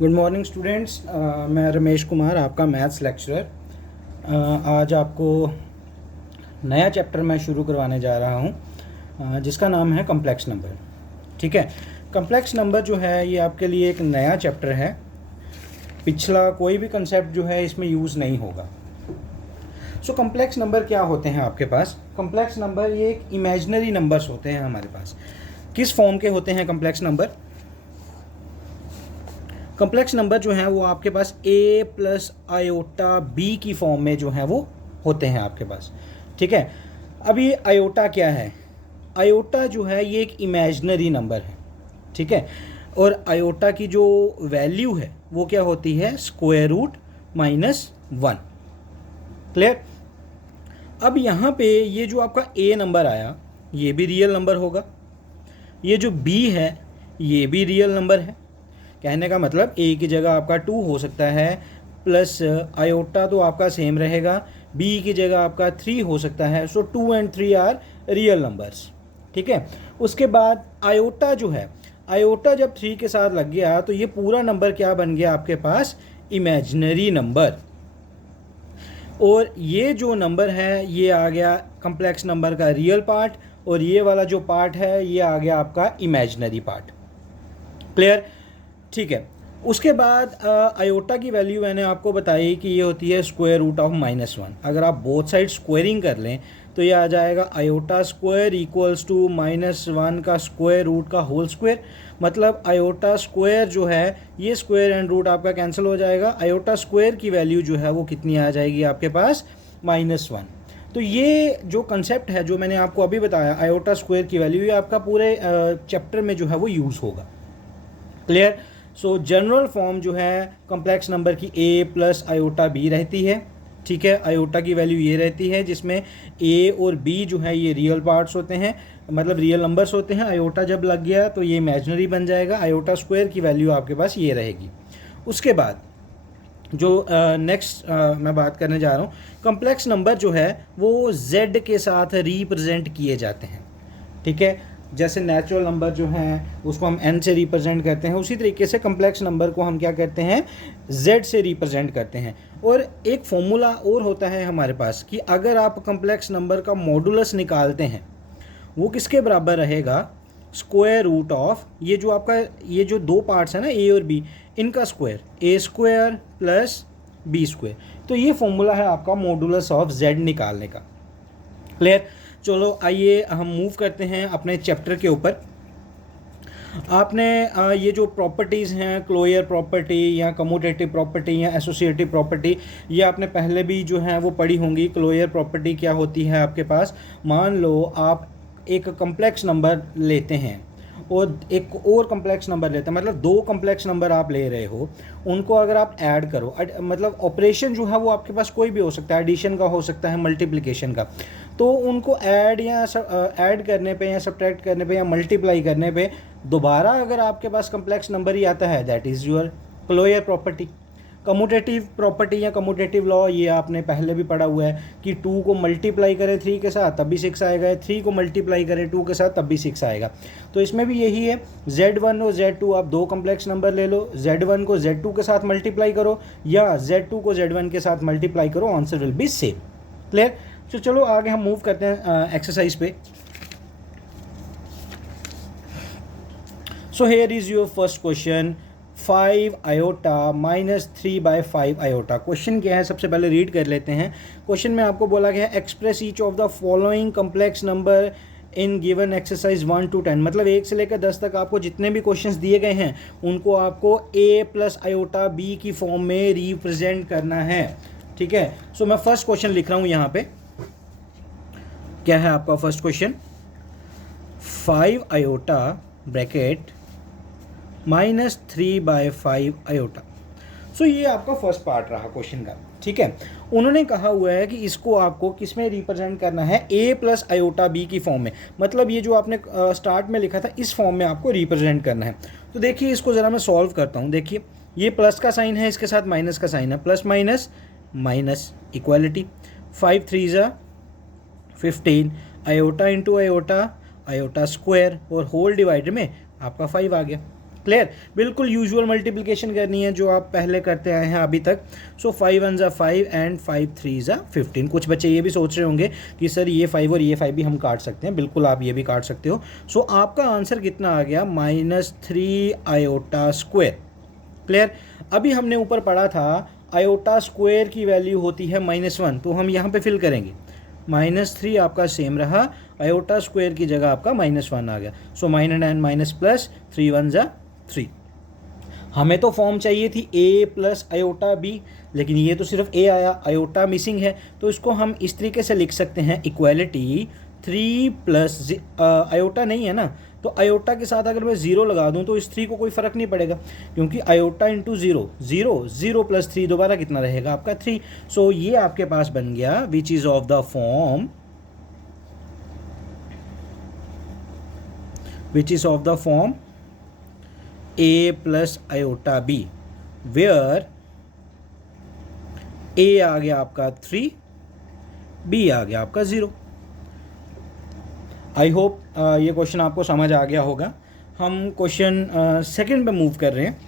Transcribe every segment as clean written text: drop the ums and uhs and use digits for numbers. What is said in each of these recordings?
Good morning students. मैं रमेश कुमार, आपका maths lecturer. आज आपको नया चैप्टर मैं शुरू करवाने जा रहा हूँ, जिसका नाम है कम्प्लेक्स नंबर। ठीक है, कम्प्लेक्स नंबर जो है ये आपके लिए एक नया चैप्टर है। पिछला कोई भी कंसेप्ट जो है इसमें यूज़ नहीं होगा। सो कम्प्लेक्स नंबर क्या होते हैं आपके पास? कम्प्लेक्स नंबर ये एक इमेजिनरी नंबर्स होते हैं हमारे पास। किस फॉर्म के होते हैं कम्प्लेक्स नंबर? कम्प्लेक्स नंबर जो है वो आपके पास a प्लस आयोटा b की फॉर्म में जो है वो होते हैं आपके पास। ठीक है, अब ये आयोटा क्या है? आयोटा जो है ये एक इमेजिनरी नंबर है। ठीक है, और आयोटा की जो वैल्यू है वो क्या होती है? Square root -1। क्लियर? अब यहाँ पे ये जो आपका a नंबर आया ये भी रियल नंबर होगा, ये जो b है ये भी रियल नंबर है। कहने का मतलब a की जगह आपका 2 हो सकता है, प्लस आयोटा तो आपका सेम रहेगा, b की जगह आपका 3 हो सकता है। सो 2 एंड 3 आर रियल नंबर्स। ठीक है, उसके बाद आयोटा जो है, आयोटा जब 3 के साथ लग गया तो ये पूरा नंबर क्या बन गया आपके पास? Imaginary number. और ये जो नंबर है ये आ गया कम्प्लेक्स नंबर का रियल पार्ट, और ये वाला जो पार्ट है ये आ गया आपका इमेजिनरी पार्ट। क्लियर? ठीक है, उसके बाद आयोटा की वैल्यू मैंने आपको बताई कि ये होती है स्क्वायर रूट ऑफ -1। अगर आप बोथ साइड स्क्वायरिंग कर लें तो ये आ जाएगा आयोटा स्क्वायर इक्वल्स टू -1 का स्क्वायर रूट का होल स्क्वायर। मतलब आयोटा स्क्वायर जो है ये स्क्वायर एंड रूट आपका कैंसिल हो जाएगा। आयोटा स्क्वायर की वैल्यू जो है वो कितनी आ जाएगी आपके पास? -1। तो ये जो कंसेप्ट है जो मैंने आपको अभी बताया आयोटा स्क्वायर की वैल्यू, ये आपका पूरे चैप्टर में जो है वो यूज़ होगा। क्लियर? सो जनरल फॉर्म जो है कम्प्लेक्स नंबर की a प्लस आयोटा b रहती है। ठीक है, आयोटा की वैल्यू ये रहती है जिसमें a और b जो है ये रियल पार्ट्स होते हैं, मतलब रियल नंबर्स होते हैं। आयोटा जब लग गया तो ये इमेजिनरी बन जाएगा। आयोटा स्क्वायर की वैल्यू आपके पास ये रहेगी। उसके बाद जो नेक्स्ट मैं बात करने जा रहा हूँ, कम्प्लेक्स नंबर जो है वो z के साथ रिप्रेजेंट किए जाते हैं। ठीक है, जैसे नेचुरल नंबर जो हैं उसको हम n से रिप्रेजेंट करते हैं, उसी तरीके से कम्प्लेक्स नंबर को हम क्या करते हैं? z से रिप्रेजेंट करते हैं। और एक फॉर्मूला और होता है हमारे पास कि अगर आप कम्प्लेक्स नंबर का मॉडुलस निकालते हैं वो किसके बराबर रहेगा? स्क्वायर रूट ऑफ ये जो आपका ये जो दो पार्ट्स हैं ना a और b, इनका square, a square plus b square. तो ये फॉर्मूला है आपका मॉडुलस ऑफ z निकालने का। क्लियर? चलो आइए हम मूव करते हैं अपने चैप्टर के ऊपर। आपने ये जो प्रॉपर्टीज़ हैं, क्लोजर प्रॉपर्टी या कम्यूटेटिव प्रॉपर्टी या एसोसिएटिव प्रॉपर्टी, ये आपने पहले भी जो है वो पढ़ी होंगी। क्लोजर प्रॉपर्टी क्या होती है आपके पास? मान लो आप एक कम्प्लेक्स नंबर लेते हैं और एक और कम्प्लेक्स नंबर लेते हैं, मतलब दो कम्प्लेक्स नंबर आप ले रहे हो, उनको अगर आप ऐड करो, मतलब ऑपरेशन जो है वो आपके पास कोई भी हो सकता है, एडिशन का हो सकता है, मल्टीप्लिकेशन का। तो उनको ऐड या ऐड करने पे या सब्ट्रैक्ट करने पे या मल्टीप्लाई करने पे दोबारा अगर आपके पास कम्प्लेक्स नंबर ही आता है, that is your closure property. Commutative property या कम्यूटेटिव लॉ ये आपने पहले भी पढ़ा हुआ है कि 2 को मल्टीप्लाई करें 3 के साथ तब भी 6 आएगा, 3 को मल्टीप्लाई करें 2 के साथ तब भी 6 आएगा। तो इसमें भी यही है, Z1 और Z2 आप दो कम्प्लेक्स नंबर ले लो, Z1 को Z2 के साथ मल्टीप्लाई करो या Z2 को Z1 के साथ मल्टीप्लाई करो, answer will be same. Clear? तो चलो आगे हम मूव करते हैं एक्सरसाइज पे। So here is your first question, 5 iota -3/5 iota. Question क्या है सबसे पहले रीड कर लेते हैं। क्वेश्चन में आपको बोला गया है express each of the following complex number in given exercise 1 to 10। मतलब 1 से लेकर 10 तक आपको जितने भी क्वेश्चंस दिए गए हैं उनको आपको a प्लस आयोटा b की फॉर्म में रिप्रेजेंट करना है। ठीक है, सो मैं फर्स्ट क्वेश्चन लिख रहा हूँ यहाँ पे। क्या है आपका first question? 5 iota bracket -3/5 iota. So ये आपका फर्स्ट पार्ट रहा क्वेश्चन का। ठीक है, उन्होंने कहा हुआ है कि इसको आपको किस में रिप्रेजेंट करना है? a प्लस आयोटा b की फॉर्म में। मतलब ये जो आपने स्टार्ट में लिखा था इस फॉर्म में आपको रिप्रेजेंट करना है। तो देखिए इसको ज़रा मैं सॉल्व करता हूँ। देखिए ये प्लस का साइन है, इसके साथ माइनस का साइन है, प्लस माइनस माइनस इक्वालिटी, 5 3 ज़ा 15, iota into iota, iota square और होल डिवाइडर में आपका 5 आ गया। क्लियर, बिल्कुल यूजुअल मल्टीप्लिकेशन करनी है जो आप पहले करते आए हैं अभी तक। सो 5 1 ज़ा 5 एंड 5 3 ज़ा 15। कुछ बच्चे ये भी सोच रहे होंगे कि सर ये 5 और ये 5 भी हम काट सकते हैं, बिल्कुल आप ये भी काट सकते हो। सो आपका आंसर कितना आ गया, -3 आयोटा स्क्वायर। क्लियर। अभी हमने ऊपर पढ़ा था आयोटा स्क्वायर की वैल्यू होती है -1, तो हम यहाँ पे फिल करेंगे। -3 आपका सेम रहा, आयोटा स्क्वायर की जगह आपका -1 आ गया। So minus and minus plus, 3 1 ज़ा 3। हमें तो फॉर्म चाहिए थी a प्लस आयोटा b, लेकिन ये तो सिर्फ a आया, आयोटा मिसिंग है। तो इसको हम इस तरीके से लिख सकते हैं, इक्वालिटी 3 प्लस आयोटा नहीं है ना, तो आयोटा के साथ अगर मैं 0 लगा दूं तो इस 3 को कोई फ़र्क नहीं पड़ेगा, क्योंकि आयोटा इंटू 0 0, 0 प्लस 3 दोबारा कितना रहेगा आपका 3। सो ये आपके पास बन गया विच is of the form, which is of the form a plus iota b, where a आ गया आपका 3, b आ गया आपका 0। आई होप ये क्वेश्चन आपको समझ आ गया होगा। हम क्वेश्चन सेकंड पे मूव कर रहे हैं।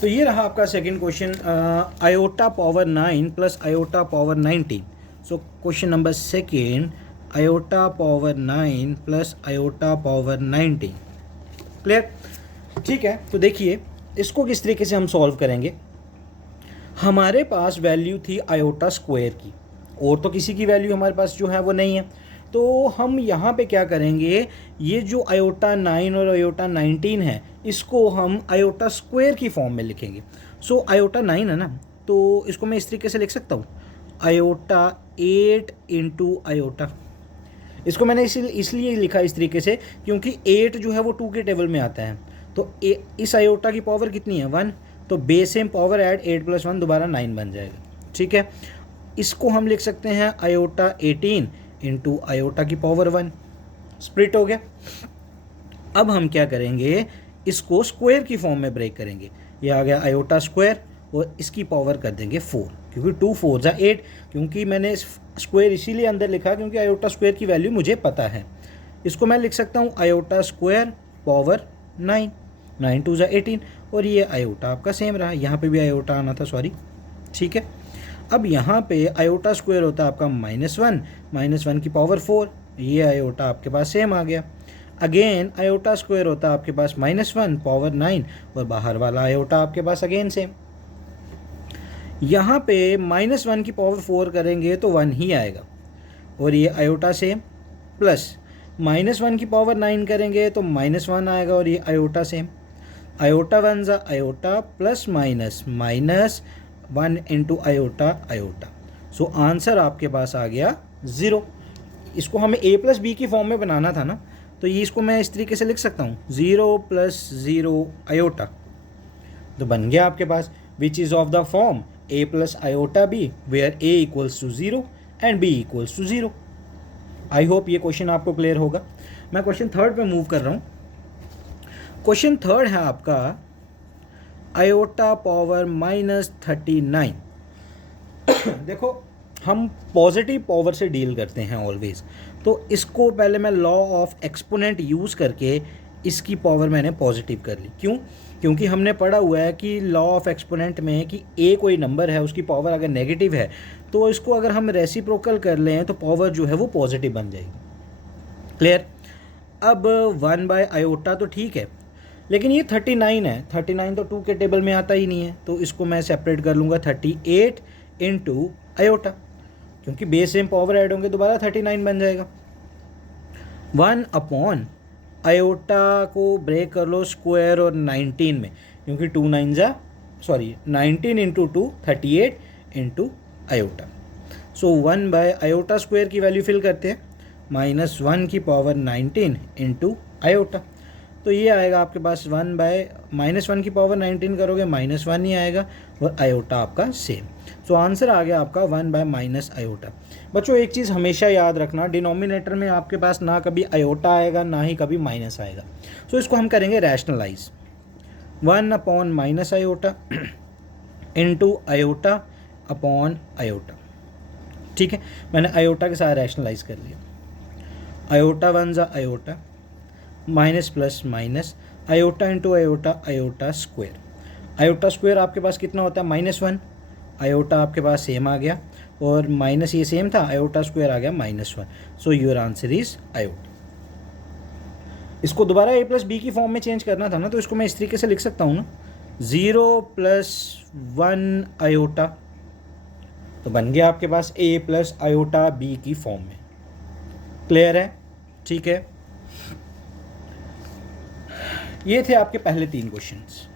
तो ये रहा आपका second question, iota power 9 plus iota power 19। So question number second, iota power 9 plus iota power 19। Clear, ठीक है। तो देखिए इसको किस तरीके से हम सॉल्व करेंगे। हमारे पास वैल्यू थी आयोटा स्क्वायर की, और तो किसी की वैल्यू हमारे पास जो है वो नहीं है। तो हम यहाँ पे क्या करेंगे, ये जो आयोटा 9 और आयोटा 19 है इसको हम आयोटा स्क्वायर की फॉर्म में लिखेंगे। सो आयोटा 9 है ना, तो इसको मैं इस तरीके से लिख सकता हूँ, आयोटा 8 इंटू आयोटा। इसको मैंने इसलिए लिखा इस तरीके से क्योंकि 8 जो है वो 2 के टेबल में आता है। तो इस आयोटा की पावर कितनी है 1, तो बेस सेम पावर ऐड 8 + 1 दोबारा 9 बन जाएगा। ठीक है, इसको हम लिख सकते हैं आयोटा 18 इंटू आयोटा की पावर 1। स्प्लिट हो गया। अब हम क्या करेंगे, इसको स्क्वायर की फॉर्म में ब्रेक करेंगे। ये आ गया आयोटा स्क्वायर और इसकी पावर कर देंगे 4, क्योंकि 2 4 ज़ा 8। क्योंकि मैंने स्क्वायर इसीलिए अंदर लिखा क्योंकि आयोटा स्क्वायर की वैल्यू मुझे पता है। इसको मैं लिख सकता हूँ आयोटा स्क्वायर पावर 9, 9 2 ज़ा 18, और ये आयोटा आपका सेम रहा, यहाँ पे भी आयोटा आना था, सॉरी। ठीक है, अब यहाँ पे आयोटा स्क्वायर होता है आपका -1, -1 की पावर 4, ये आयोटा आपके पास सेम आ गया। अगेन आयोटा स्क्वायर होता है आपके पास -1 पावर 9, और बाहर वाला आयोटा आपके पास अगेन सेम। यहाँ पे -1 की पावर 4 करेंगे तो 1 ही आएगा, और ये आयोटा सेम, प्लस -1 की पावर 9 करेंगे तो -1 आएगा, और ये आयोटा सेम। आयोटा 1 ज़ा iota, plus minus minus 1 into iota iota. So answer आपके पास आ गया 0। इसको हमें a प्लस बी की फॉर्म में बनाना था ना, तो ये इसको मैं इस तरीके से लिख सकता हूँ 0 + 0 आयोटा, तो बन गया आपके पास which is of the form a plus iota b, where a equals to 0 and b equals to 0। I hope ये क्वेश्चन आपको क्लियर होगा। मैं क्वेश्चन थर्ड पे मूव कर रहा हूँ। क्वेश्चन थर्ड है आपका आयोटा पावर -39। देखो हम पॉजिटिव पावर से डील करते हैं ऑलवेज, तो इसको पहले मैं लॉ ऑफ एक्सपोनेंट यूज़ करके इसकी पावर मैंने पॉजिटिव कर ली। क्यों? क्योंकि हमने पढ़ा हुआ है कि लॉ ऑफ एक्सपोनेंट में कि a कोई नंबर है, उसकी पावर अगर नेगेटिव है तो इसको अगर हम रेसिप्रोकल कर लें तो पावर जो है वो पॉजिटिव बन जाएगी। क्लियर। अब 1/आयोटा तो ठीक है, लेकिन ये 39 है, 39 तो 2 के टेबल में आता ही नहीं है, तो इसको मैं सेपरेट कर लूँगा 38 इंटू आयोटा, क्योंकि बेस सेम पावर ऐड होंगे दोबारा 39 बन जाएगा। 1 आयोटा को ब्रेक कर लो स्क्वायर और 19 में, क्योंकि 19 इंटू 2 38 इंटू आयोटा। सो 1/आयोटा स्क्वायर की वैल्यू फिल करते हैं, -1 की पावर 19 इंटू आयोटा, तो ये आएगा आपके पास 1/-1 की पावर 19 करोगे -1 ही आएगा, और आयोटा आपका सेम। सो आंसर आ गया आपका 1/- आयोटा। बच्चों एक चीज़ हमेशा याद रखना, डिनोमिनेटर में आपके पास ना कभी आयोटा आएगा ना ही कभी माइनस आएगा। सो इसको हम करेंगे rationalise, 1/- iota into iota upon iota. ठीक है, मैंने आयोटा के साथ रैशनलाइज कर लिया। आयोटा वन ज़ा iota, minus plus minus, iota into iota, iota square. Iota square आपके पास कितना होता है? -1। आयोटा आपके पास सेम आ गया और माइनस ये सेम था, आयोटा स्क्वायर आ गया -1। So your answer is iota. इसको दोबारा a प्लस बी की फॉर्म में चेंज करना था ना, तो इसको मैं इस तरीके से लिख सकता हूँ ना, 0 + 1 आयोटा, तो बन गया आपके पास a प्लस आयोटा बी की फॉर्म में। क्लियर है? ठीक है, ये थे आपके पहले 3 क्वेश्चंस।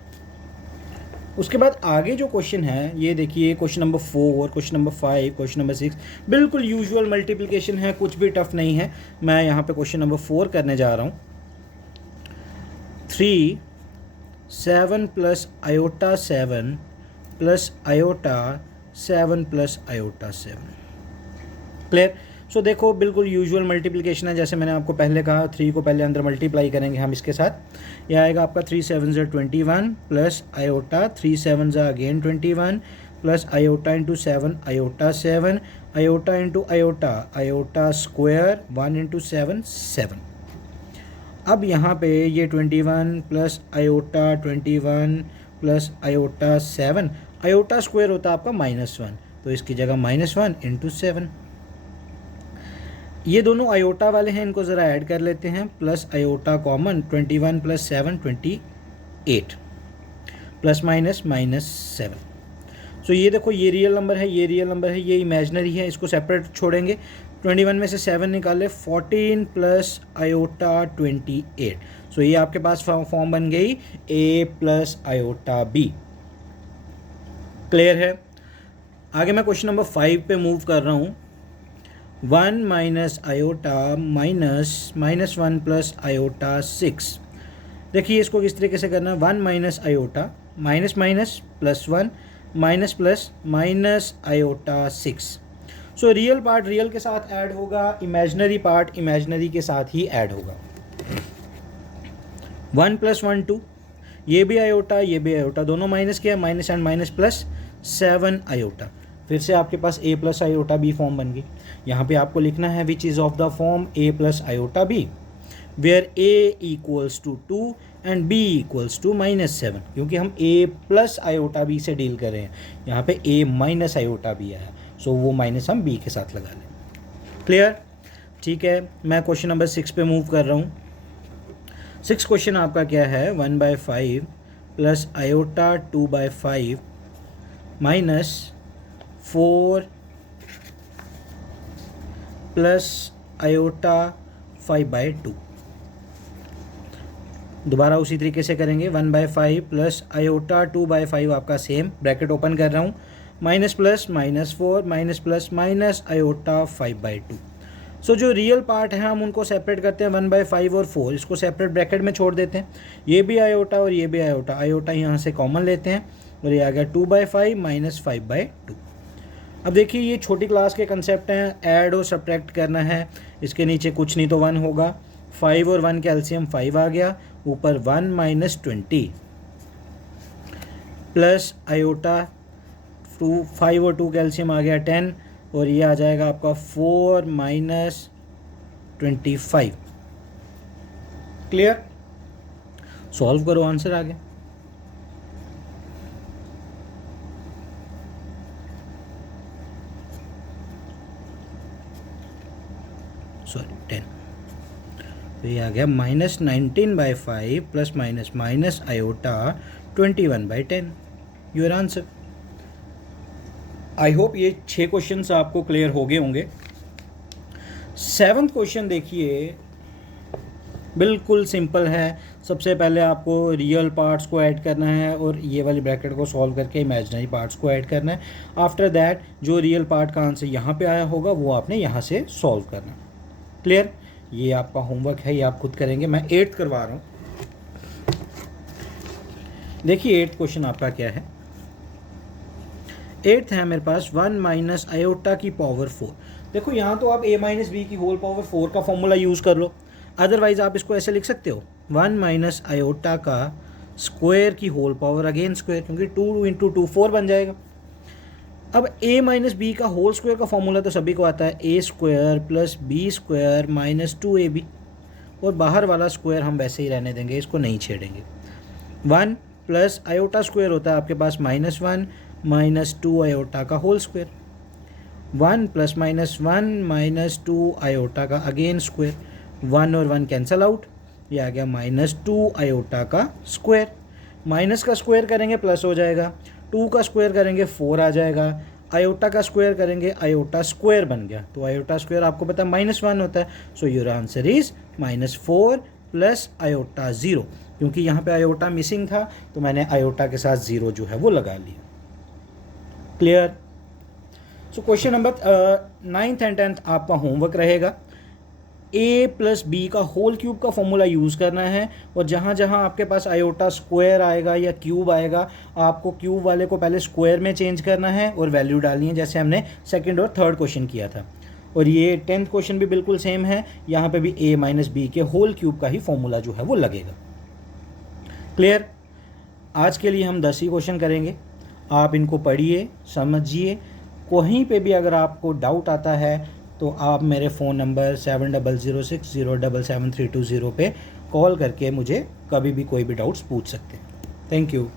उसके बाद आगे जो क्वेश्चन है ये देखिए, question number 4, question number 5, question number 6, बिल्कुल यूजुअल मल्टीप्लिकेशन है, कुछ भी टफ नहीं है। मैं यहाँ पे क्वेश्चन नंबर 4 करने जा रहा हूँ। 3 7 + आयोटा 7 + आयोटा 7 + आयोटा 7। क्लियर? सो देखो बिल्कुल यूजुअल मल्टीप्लिकेशन है, जैसे मैंने आपको पहले कहा 3 को पहले अंदर मल्टीप्लाई करेंगे हम इसके साथ। यह आएगा आपका 3 7 ज़ा 21 + आयोटा 3 7 ज़ा again 21 + iota into 7 iota 7 iota into iota iota square 1 into 7 7। अब यहाँ पे ये 21 + आयोटा 21 + आयोटा 7, आयोटा स्क्वायर होता है आपका -1, तो इसकी जगह -1 इंटू 7। ये दोनों आयोटा वाले हैं, इनको ज़रा ऐड कर लेते हैं, plus iota common 21 + 7 28 plus minus -7। सो ये देखो, ये रियल नंबर है, ये रियल नंबर है, ये इमेजनरी है, इसको सेपरेट छोड़ेंगे। 21 में से 7 निकाले, 14 + आयोटा 28। सो ये आपके पास फॉर्म बन गई a + आयोटा b। क्लियर है? आगे मैं क्वेश्चन नंबर 5 पे मूव कर रहा हूँ। 1 - आयोटा -1 + आयोटा 6। देखिए इसको किस तरीके से करना है, 1 - iota minus minus +1 minus plus minus iota 6। So real part real के साथ ऐड होगा, इमेजनरी पार्ट इमेजनरी के साथ ही ऐड होगा। 1 + 1 2, ये भी आयोटा ये भी आयोटा, दोनों माइनस किया, minus and minus plus 7 iota. फिर से आपके पास a + आयोटा b फॉर्म बन गई। यहाँ पे आपको लिखना है which is of the form a + iota b, where a = 2 and b = -7, क्योंकि हम a + आयोटा b से डील कर रहे हैं। यहाँ पे a - आयोटा b आया, सो वो माइनस हम b के साथ लगा लें। क्लियर? ठीक है, मैं क्वेश्चन नंबर 6 पे मूव कर रहा हूँ। 6 क्वेश्चन आपका क्या है, 1/5 + आयोटा 2/5 -4 + आयोटा 5/2। दोबारा उसी तरीके से करेंगे, 1/5 + आयोटा 2/5 आपका सेम, ब्रैकेट ओपन कर रहा हूँ, minus plus -4 minus plus minus iota 5/2। सो जो रियल पार्ट है हम उनको सेपरेट करते हैं, 1/5 और 4 इसको सेपरेट ब्रैकेट में छोड़ देते हैं। ये भी आयोटा और ये भी आयोटा, आयोटा यहाँ से कॉमन लेते हैं और ये आ गया 2/5 - 5/2। अब देखिए ये छोटी क्लास के कंसेप्ट हैं, ऐड और सब्ट्रैक्ट करना है। इसके नीचे कुछ नहीं तो 1 होगा, 5 और 1 कैल्शियम 5 आ गया, ऊपर 1 - 20 प्लस आयोटा 2 5 और 2 कैल्शियम आ गया 10, और ये आ जाएगा आपका 4 - 25। क्लियर? सॉल्व करो, आंसर आ गया। सॉरी 10, तो ये आ गया -19/5 plus minus minus iota 21/10, your answer. I hope ये 6 क्वेश्चंस आपको क्लियर हो गए होंगे। 7th क्वेश्चन देखिए, बिल्कुल सिंपल है। सबसे पहले आपको रियल पार्ट्स को ऐड करना है और ये वाली ब्रैकेट को सॉल्व करके इमेजिनरी पार्ट्स को ऐड करना है। आफ्टर दैट जो रियल पार्ट का आंसर यहाँ पे आया होगा वो आपने यहाँ से सॉल्व करना। क्लियर? ये आपका होमवर्क है, ये आप खुद करेंगे, मैं 8th करवा रहा हूँ। देखिए 8th क्वेश्चन आपका क्या है। 8th है मेरे पास 1 - आयोटा की पावर 4। देखो यहाँ तो आप a - b की होल पावर 4 का फॉर्मूला यूज़ कर लो, अदरवाइज आप इसको ऐसे लिख सकते हो 1 - आयोटा का स्क्वायर की होल पावर, अगेन स्क्वायर, क्योंकि 2 × 2 4 बन जाएगा। अब a माइनस बी का होल स्क्वायर का फॉर्मूला तो सभी को आता है, a square plus b square minus 2ab, और बाहर वाला स्क्वायर हम वैसे ही रहने देंगे, इसको नहीं छेड़ेंगे। 1 प्लस आयोटा स्क्वायर होता है आपके पास -1 माइनस 2 आयोटा का होल स्क्वायर, 1 प्लस -1 माइनस 2 आयोटा का अगेन स्क्वायर, 1 और 1 कैंसल आउट, ये आ गया -2 आयोटा का स्क्वायर। माइनस का स्क्वायर करेंगे प्लस हो जाएगा, 2 का स्क्वायर करेंगे 4 आ जाएगा, आयोटा का स्क्वायर करेंगे आयोटा स्क्वायर बन गया, तो आयोटा स्क्वायर आपको पता है -1 होता है, so your answer is -4 plus iota 0। क्योंकि यहाँ पे आयोटा मिसिंग था तो मैंने आयोटा के साथ 0 जो है वो लगा लिया। Clear? So question number 9th and 10th आपका होमवर्क रहेगा। a प्लस बी का होल क्यूब का फॉर्मूला यूज़ करना है, और जहाँ जहाँ आपके पास आयोटा स्क्वायर आएगा या क्यूब आएगा, आपको क्यूब वाले को पहले स्क्वायर में चेंज करना है और वैल्यू डालनी है, जैसे हमने सेकंड और थर्ड क्वेश्चन किया था। और ये 10th क्वेश्चन भी बिल्कुल सेम है, यहाँ पे भी a माइनस बी के होल क्यूब का ही फॉर्मूला जो है वो लगेगा। क्लियर? आज के लिए हम 10 ही क्वेश्चन करेंगे, आप इनको पढ़िए, समझिए। कहीं पे भी अगर आपको डाउट आता है तो आप मेरे फ़ोन नंबर 7006077320 पे कॉल करके मुझे कभी भी कोई भी डाउट्स पूछ सकते हैं। Thank you.